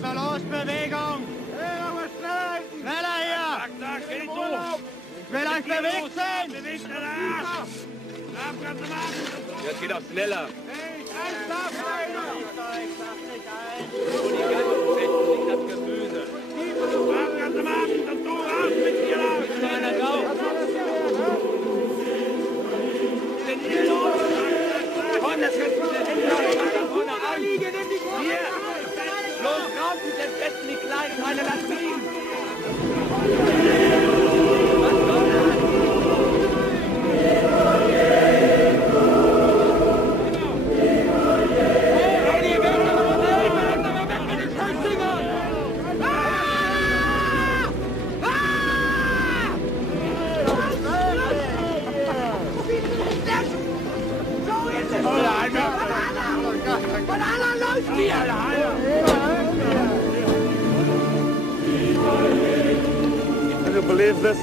für los, Bewegung! Schneller hier! Ich will euch bewegt sehen! Jetzt geht auch schneller. Can you believe this?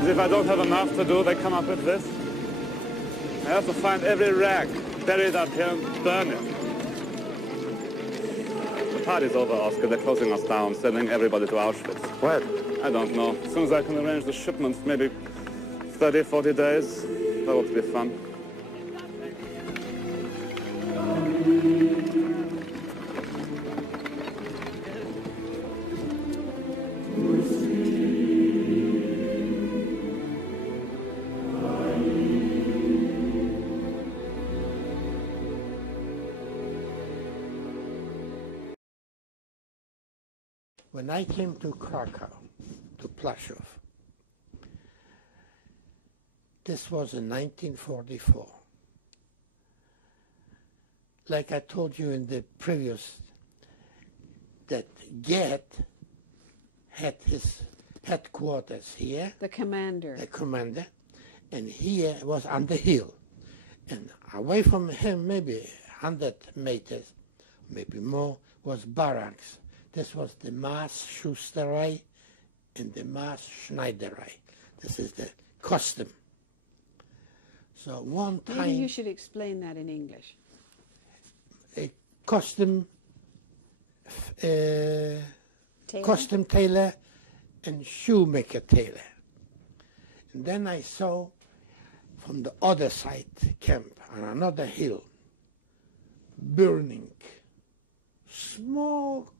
As if I don't have enough to do, they come up with this. I have to find every rag buried up here and burn it. The party's over, Oscar. They're closing us down, sending everybody to Auschwitz. When? I don't know. As soon as I can arrange the shipment, maybe 30, 40 days, that would be fun. When I came to Krakow, to Plaszow, this was in 1944. Like I told you in the previous, that Gerd had his headquarters here. The commander. The commander. And here was on the hill. And away from him, maybe 100 meters, maybe more, was barracks. This was the Maas Schusterei and the Maas Schneiderei. This is the custom. So one time... Maybe you should explain that in English. A custom, custom tailor and shoemaker tailor. And then I saw from the other side camp on another hill, burning, smoke,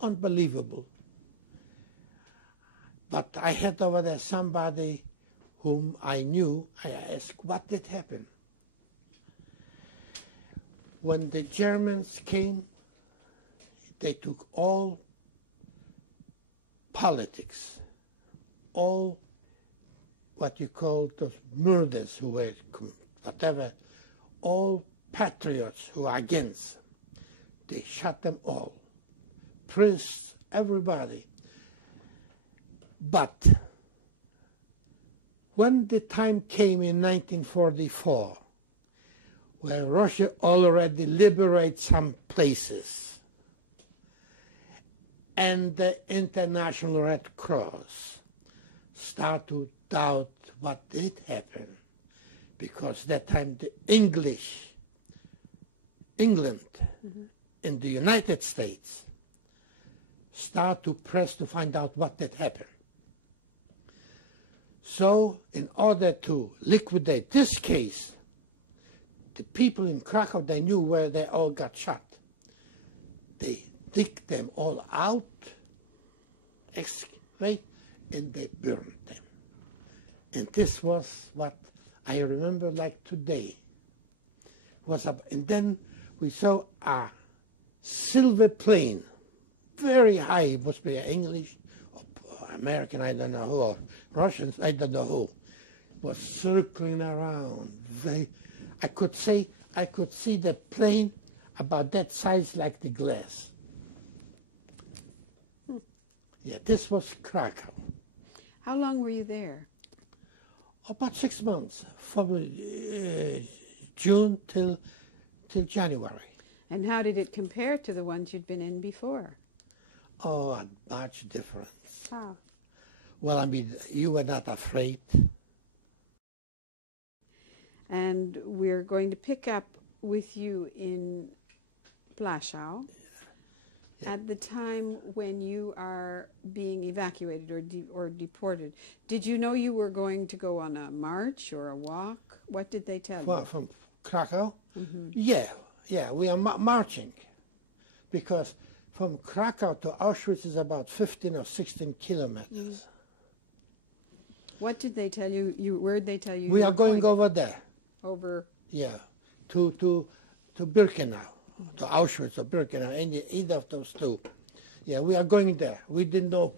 unbelievable. But I had over there somebody whom I knew. I asked, what did happen? When the Germans came, they took all politics, all what you call those murders who were, whatever, all patriots who are against, they shot them all. Priests, everybody. But when the time came in 1944, where Russia already liberated some places, and the International Red Cross started to doubt what did happen, because that time the England and the United States start to press to find out what did happen. So in order to liquidate this case, the people in Krakow, they knew where they all got shot. They dig them all out, excavate, and they burned them. And this was what I remember like today. And then we saw a silver plane, very high. It must be English or American, I don't know who, or Russians, I don't know who, was circling around. I could see the plane about that size, like the glass. Yeah, this was Krakow. How long were you there? About 6 months, from June till January. And how did it compare to the ones you'd been in before? Oh, a much difference. How? Well, I mean, you were not afraid. And we're going to pick up with you in Plaszow. At the time when you are being evacuated or deported, did you know you were going to go on a march or a walk? What did they tell you? From Krakow? Yeah, we are marching. Because from Krakow to Auschwitz is about 15 or 16 kilometers. What did they tell you? Where did they tell you? We you are were going over there. Over? Yeah, to Birkenau, to Auschwitz or Birkenau, either of those two. Yeah, we are going there. We didn't know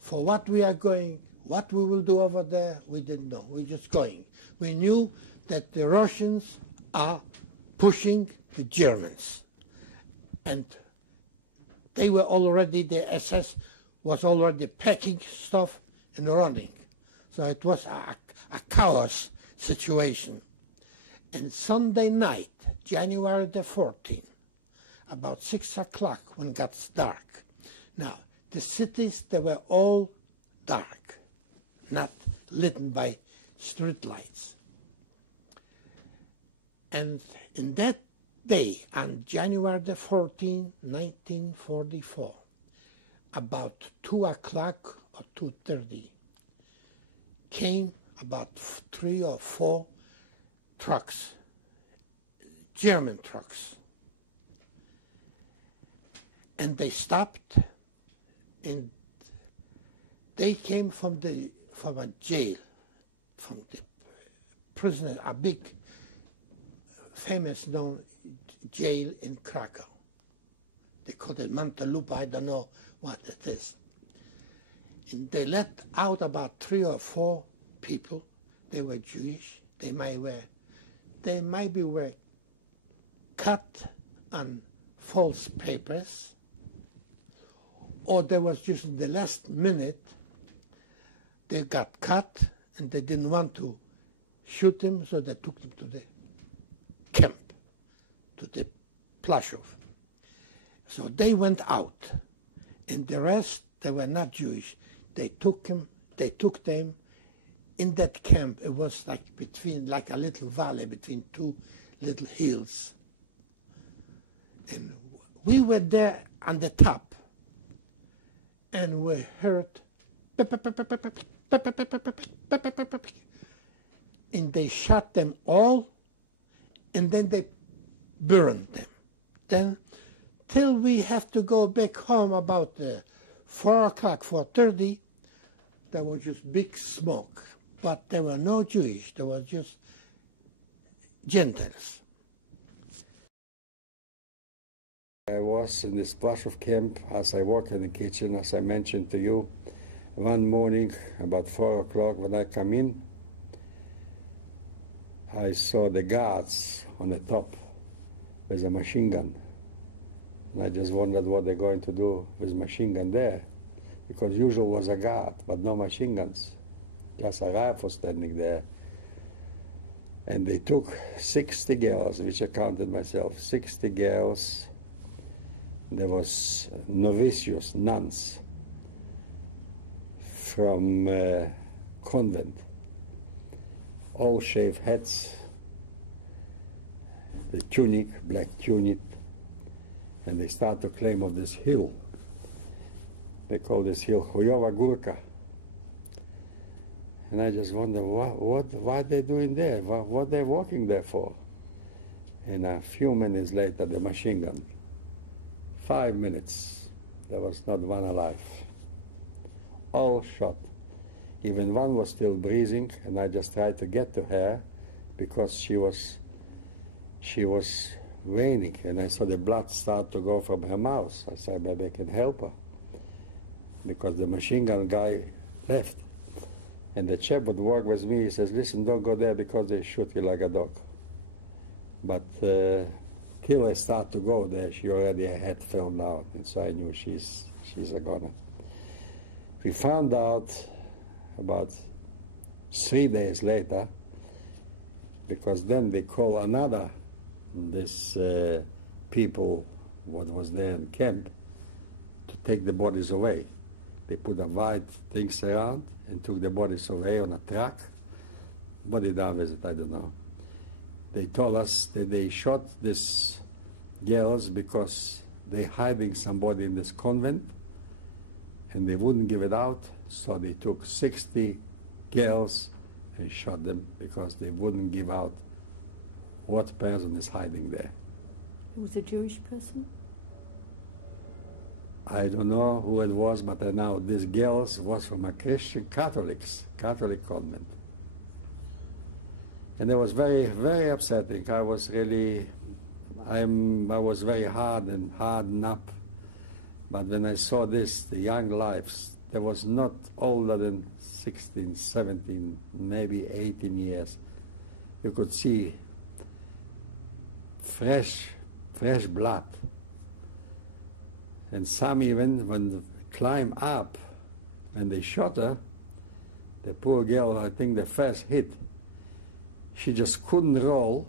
for what we are going, what we will do over there. We didn't know. We're just going. We knew that the Russians are pushing the Germans. And they were already, the SS was already packing stuff and running. So it was a chaos situation. And Sunday night, January the 14th, about 6 o'clock when it got dark. Now, the cities, they were all dark, not lit by street lights. And in that day, on January the 14th, 1944, about 2 o'clock or 2:30, came about 3 or 4 trucks, German trucks. And they stopped, and they came from a jail, from the prisoner, a big, famous known jail in Krakow. They called it Montelupa, I don't know what it is. And they let out about 3 or 4 people. They were Jewish. They might be were cut on false papers, or there was just in the last minute they got cut and they didn't want to shoot him, so they took him to the camp, to the Plaszow. So they went out, and the rest, they were not Jewish. They took them in that camp. It was like a little valley between 2 little hills. And we were there on the top, and we heard, and they shot them all, and then they burned them. Then, till we have to go back home about 4 o'clock, 4:30, there was just big smoke. But there were no Jewish, there was just Gentiles. I was in this Plaszow camp as I worked in the kitchen, as I mentioned to you. One morning, about 4 o'clock, when I come in, I saw the guards on the top with a machine gun. And I just wondered what they're going to do with machine gun there, because usual was a guard, but no machine guns, just a rifle standing there. And they took 60 girls, which I counted myself, 60 girls. There was novicius, nuns, from convent, all shaved heads, the tunic, black tunic, and they start to claim of this hill. They call this hill Huyova Gurka. And I just wonder what they're doing there, what they're walking there for. And a few minutes later, the machine gun. 5 minutes, there was not one alive. All shot. Even one was still breathing, and I just tried to get to her because she was waning, and I saw the blood start to go from her mouth. I said, maybe I can help her, because the machine gun guy left. And the chap would work with me. He says, listen, don't go there because they shoot you like a dog. But till I start to go there, she already had fell down, and so I knew she's a goner. We found out about 3 days later, because then they call another, this people, what was there in camp, to take the bodies away. They put a white things around and took the bodies away on a truck. What they done with it, I don't know. They told us that they shot these girls because they hiding somebody in this convent, and they wouldn't give it out, so they took 60 girls and shot them because they wouldn't give out what person is hiding there. It was a Jewish person? I don't know who it was, but I know these girls was from a Christian Catholic convent. And it was very, very upsetting. I was really, I was very hardened up. But when I saw this, the young lives, there was not older than 16, 17, maybe 18 years. You could see fresh blood. And some even, when they climb up, and they shot her, the poor girl, I think the first hit, she just couldn't roll.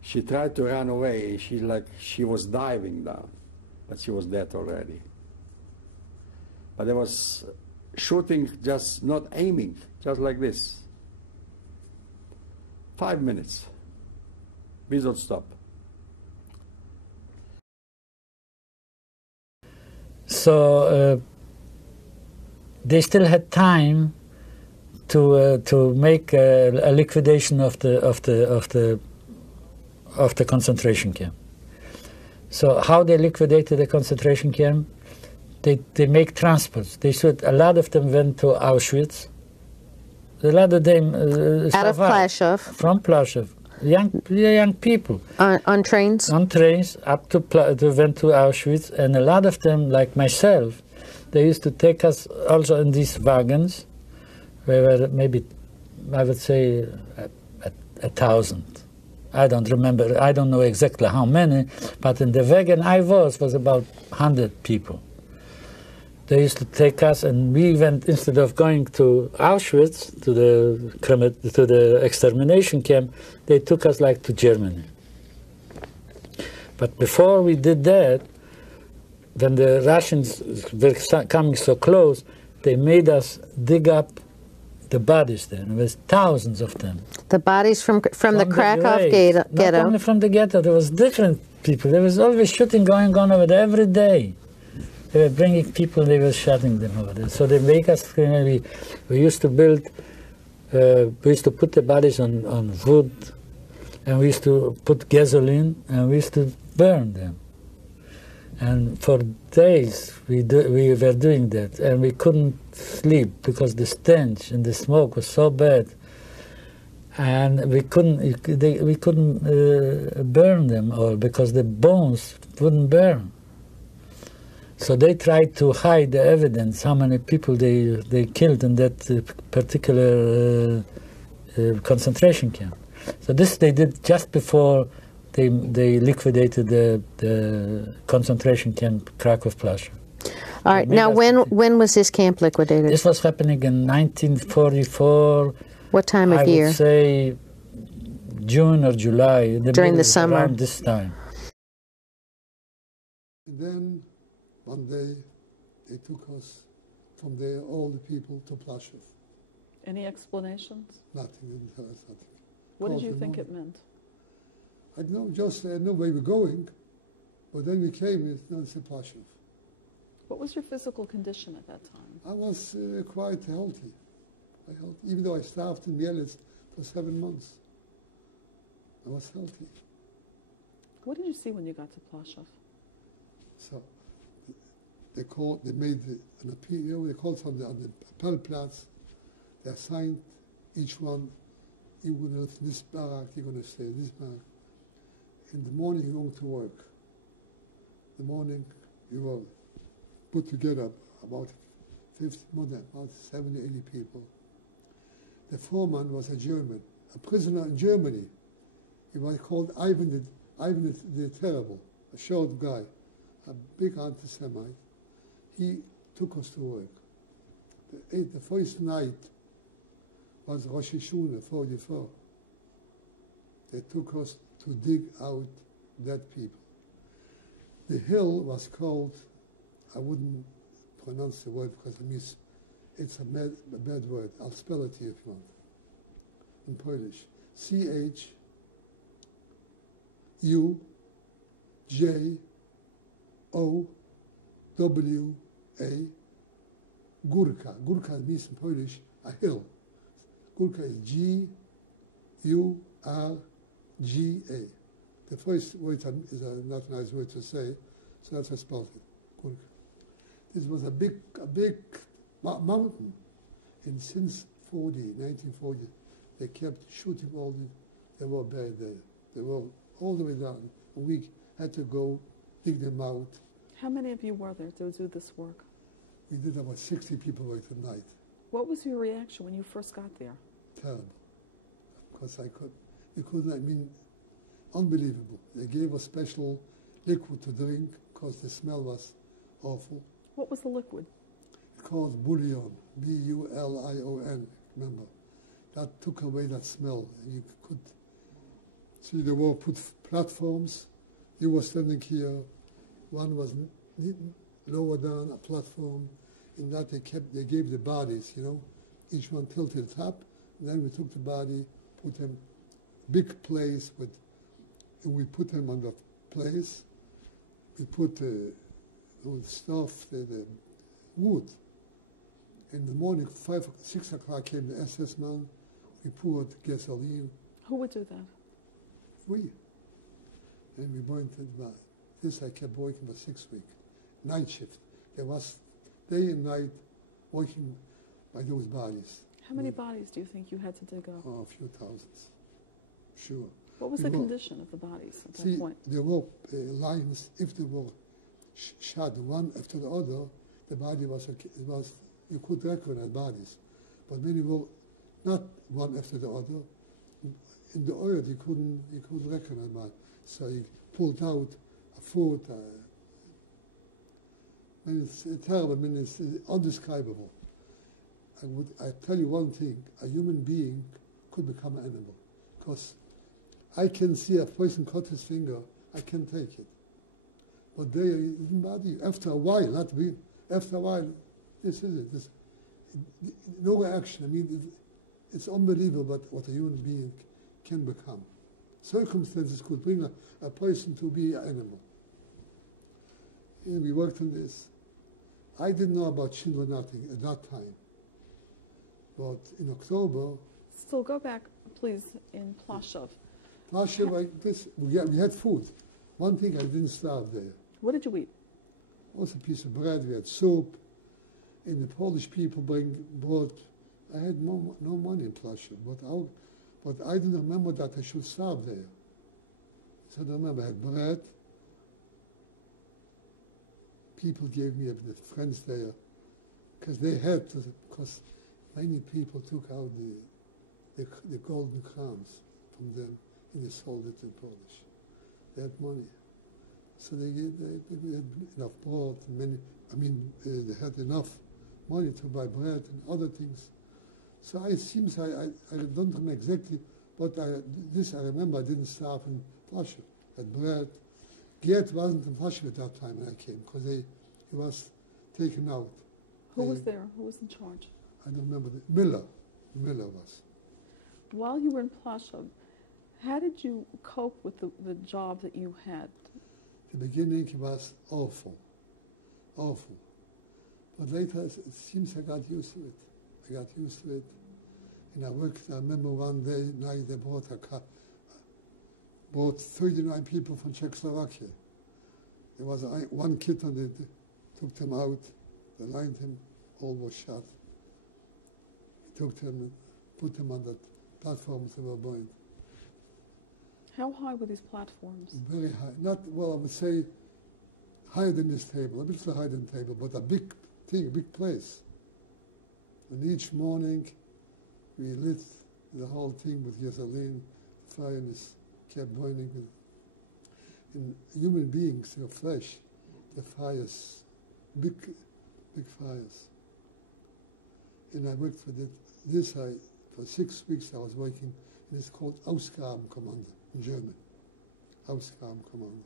She tried to run away. She was diving down, but she was dead already. But there was shooting, just not aiming, just like this. 5 minutes. Without stop. So they still had time to make a liquidation of the concentration camp. So how they liquidated the concentration camp? They make transports. A lot of them went to Auschwitz. A lot of them out of Plaszow. From Plaszow. Young people. On trains? On trains, they went to Auschwitz, and a lot of them, like myself, they used to take us also in these wagons. We were maybe, I would say, 1,000. I don't remember, I don't know exactly how many, but in the wagon I was about 100 people. They used to take us, and we went, instead of going to Auschwitz, to the extermination camp, they took us like to Germany. But before we did that, when the Russians were coming so close, they made us dig up the bodies there. There was thousands of them. The bodies from the Krakow ghetto? Not only from the ghetto, there was different people. There was always shooting going on over there every day. They were bringing people, they were shooting them over there. So they make us, we used to build, we used to put the bodies on wood, and we used to put gasoline, and we used to burn them. And for days we were doing that, and we couldn't sleep because the stench and the smoke was so bad, and we couldn't burn them all because the bones wouldn't burn. So they tried to hide the evidence, how many people they killed in that particular concentration camp. So this they did just before they liquidated the concentration camp Krakow-Plaszow. All right. Now, when was this camp liquidated? This was happening in 1944. What time of year? I would say June or July. During the summer. Around this time. And then one day they took us from there, all the people, to Plaszow. Any explanations? Nothing. Didn't tell us nothing. What did you think it meant? I don't know, just I know where we were going, but then we came, it's Plaszow. What was your physical condition at that time? I was quite healthy. Even though I starved in Mielec for 7 months. I was healthy. What did you see when you got to Plaszow? So they made an appeal, they called on the Appellplatz, they assigned each one, you're going to live in this barrack, you're going to stay in this barrack. In the morning, you're going to work. In the morning, you will put together about 70, 80 people. The foreman was a German, a prisoner in Germany. He was called Ivan the Terrible, a short guy, a big anti-Semite. He took us to work. The first night was Rosh Hashanah, 44. They took us to dig out dead people. The hill was called, I wouldn't pronounce the word because it's a bad word. I'll spell it to you if you want. In Polish. G-O-W-A, Górka. Górka means in Polish a hill. Górka is G-U-R-G-A. The first word is a not nice word to say, so that's how I spelled it, Górka. This was a big mountain, and since 1940, they kept shooting they were buried there. They were all the way down. We had to go dig them out. How many of you were there to do this work? We did about 60 people work at night. What was your reaction when you first got there? Terrible. Because unbelievable. They gave us special liquid to drink because the smell was awful. What was the liquid? It's called bouillon, B-U-L-I-O-N, remember. That took away that smell. You could see they were put platforms. You were standing here. One was lower down a platform. In that they gave the bodies, each one tilted the top. And then we took the body, put them big place and we put them on the place. We put the stuff, the wood. In the morning, 6 o'clock came the SS man. We poured gasoline. Who would do that? We. And we went to this I kept working for 6 weeks. Night shift. There was day and night working by those bodies. How many bodies do you think you had to dig up? Oh, a few thousands. Sure. What was the condition of the bodies at that point? There were lines. If they were shot one after the other, the body was you could recognize bodies. But many were not one after the other. In the oil, you couldn't recognize bodies. So he pulled out a foot. It's terrible. It's undescribable. I tell you one thing: a human being could become an animal, because I can see a person cut his finger, I can take it, but they didn't bother you. After a while, this is it. No reaction. It's unbelievable what a human being can become. Circumstances could bring a person to be an animal. And we worked on this. I didn't know about Schindler nothing at that time. But in October... So go back, please, in Plaszow. Plaszow, we had food. One thing, I didn't starve there. What did you eat? Also a piece of bread, we had soup. And the Polish people brought... I had no money in Plaszow, but I didn't remember that I should starve there. So I remember I had bread. People gave me the friends there, because they had to, because many people took out the golden crowns from them and they sold it in Polish. They had money. So they had enough bread, they had enough money to buy bread and other things. So it seems I don't remember exactly, but I remember I didn't starve in Plaszow. I had bread. Gert wasn't in Plaszow at that time when I came, because he was taken out. Who was there? Who was in charge? I don't remember. Miller was. While you were in Plaszow, how did you cope with the job that you had? The beginning was awful. But later it seems I got used to it. And I remember one night they brought 39 people from Czechoslovakia. There was one kid on it, took them out, they lined him, all was shot. He took them and put them on the platforms they were burned. How high were these platforms? Very high. I would say higher than this table, a bit higher than the table, but a big thing, a big place. And each morning we lit the whole thing with gasoline, fire kept burning. In human beings, their flesh, the fires, big fires. And I worked for for 6 weeks I was working, and it's called Ausgabenkommando in German. Ausgabenkommando.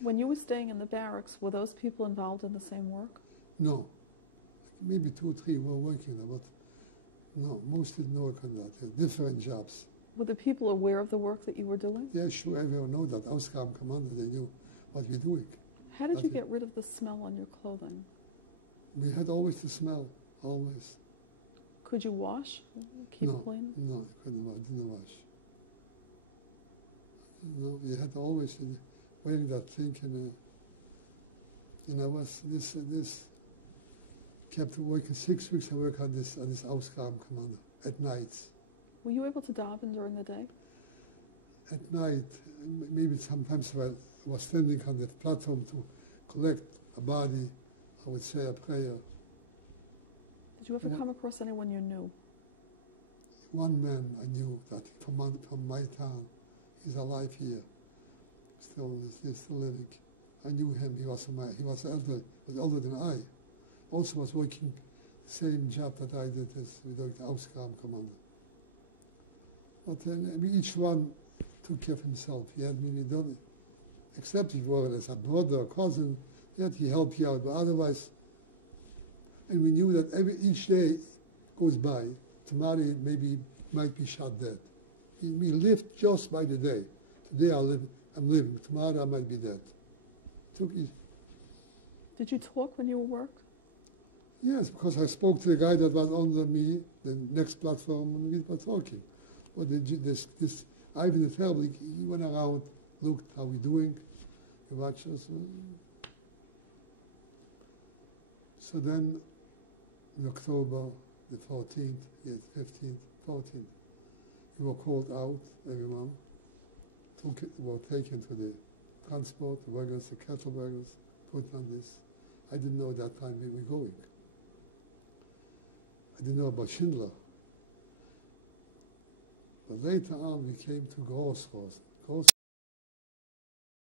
When you were staying in the barracks, were those people involved in the same work? No. Maybe 2 or 3 were working there, but no, most didn't work on that. Different jobs. Were the people aware of the work that you were doing? Yeah, sure, everyone knew that. Ausgabenkommando, they knew what we're doing. How did you get rid of the smell on your clothing? We had always the smell, always. Could you wash? Keep clean? No, I couldn't wash, didn't wash. No, you had always wearing that thing, and I was this kept working 6 weeks. I worked on this Ausgabenkommando at nights. Were you able to daven during the day? At night, maybe sometimes I was standing on the platform to collect a body, I would say a prayer. Did you ever come across anyone you knew? One man I knew that from my town. He's alive here. He's still living. I knew him. He was older than I. Also was working the same job that I did as with the Ausgabenkommando. But then each one took care of himself. He had maybe done it. Except if you were as a brother or cousin, he helped you out. But otherwise, and we knew that each day goes by, tomorrow might be shot dead. We lived just by the day. Today I'm living. Tomorrow I might be dead. Did you talk when you were worked? Yes, because I spoke to the guy that was under me, the next platform, and we were talking. But this Ivan the Terrible, he went around, looked how we doing, he watched us. So then, in October the 14th, 15th, 14th, we were called out, everyone, were taken to the transport, the wagons, the cattle wagons, put on this. I didn't know at that time we were going. I didn't know about Schindler. But later on we came to Großhausen.